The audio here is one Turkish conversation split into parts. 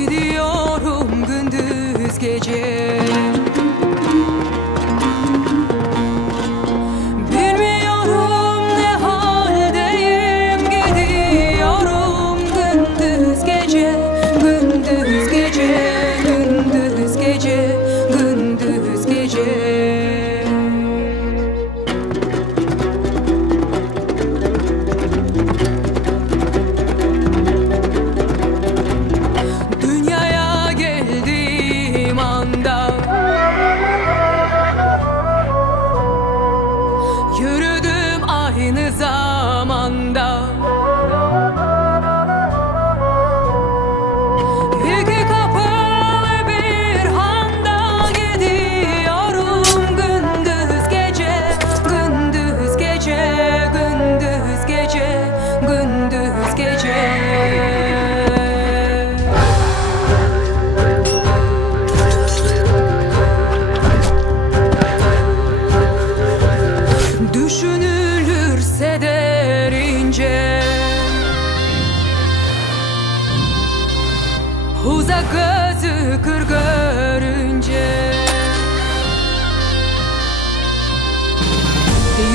Gidiyorum gündüz gece. Bilmiyorum ne haldeyim. Gidiyorum gündüz gece. Gündüz gece. Gündüz gece. Gündüz gece. Yürüdüm aynı zamanda. İki kapılı bir handa gidiyorum gündüz gece. Gündüz gece, gündüz gece, gündüz gece. Düşünülürse derince, uzak gözü kır görünce,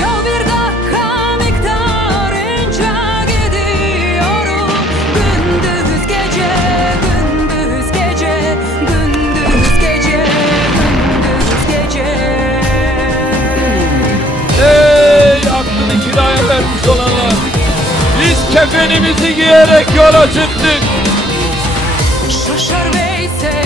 yol bir dakika miktarınca gidiyorum gündüz gece, gündüz gece, gündüz gece, gündüz gece. Aklını kiraya vermiş olanlar, biz kefenimizi giyerek yola çıktık. Şaşar Veysel.